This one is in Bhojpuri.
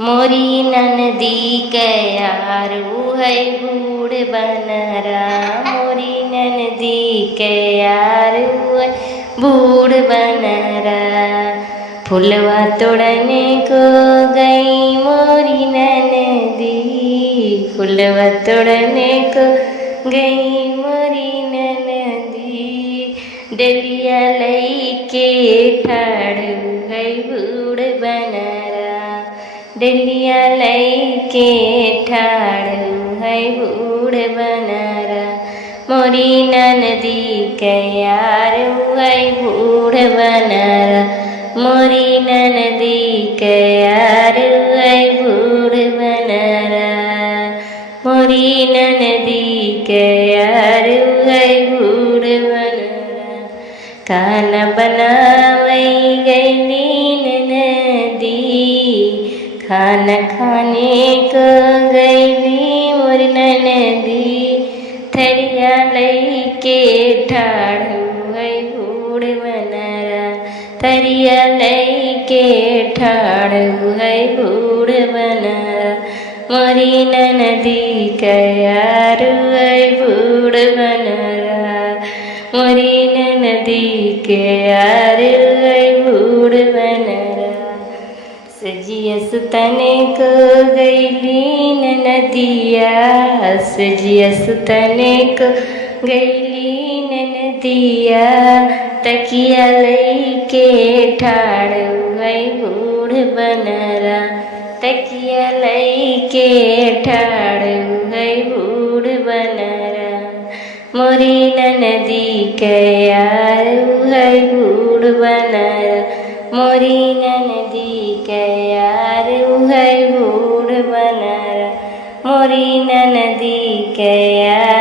मोरी ननदी के यारू है बूढ़ बनरा। मोरी ननदी के यारू है बूढ़ बनरा। फुलवा तोड़ने को गई मोरी ननदी। फुलवा तोड़ने को गई मोरी ननदी। डलिया लईके ठाड़ू है बूढ़ बनरा। डलिया लईके ठाड़ू है बूढ़ बनरा। मोरी ननदी के यारू है बूढ़ बनरा। मोरी ननदी के यारू है बूढ़ बनरा। मोरी ननदी के यारू है बूढ़ बनरा। खाना बनावई गईली ननदी। खाना खाने को गईली मोरी ननदी। थरिया लईके ठाड़ू है बूढ़ बनरा। थरिया लईके ठाड़ू है बूढ़ बनरा। मोरी ननदी के यारू है बूढ़ बनरा। मोरी ननदी के यारू है बूढ़ बनरा। सजिया सुतने को गईली ननदिया। सजिया सुतने को गईली ननदिया। तकिया लईके ठाड़ू है बूढ़ बनरा। तकिया लईके ठाड़ू है बूढ़ बनरा। मोरी ननदी के यारू है बूढ़ बनरा। मोरी ननदी के यारू है बूढ़ बनरा। मोरी ननदी के यारू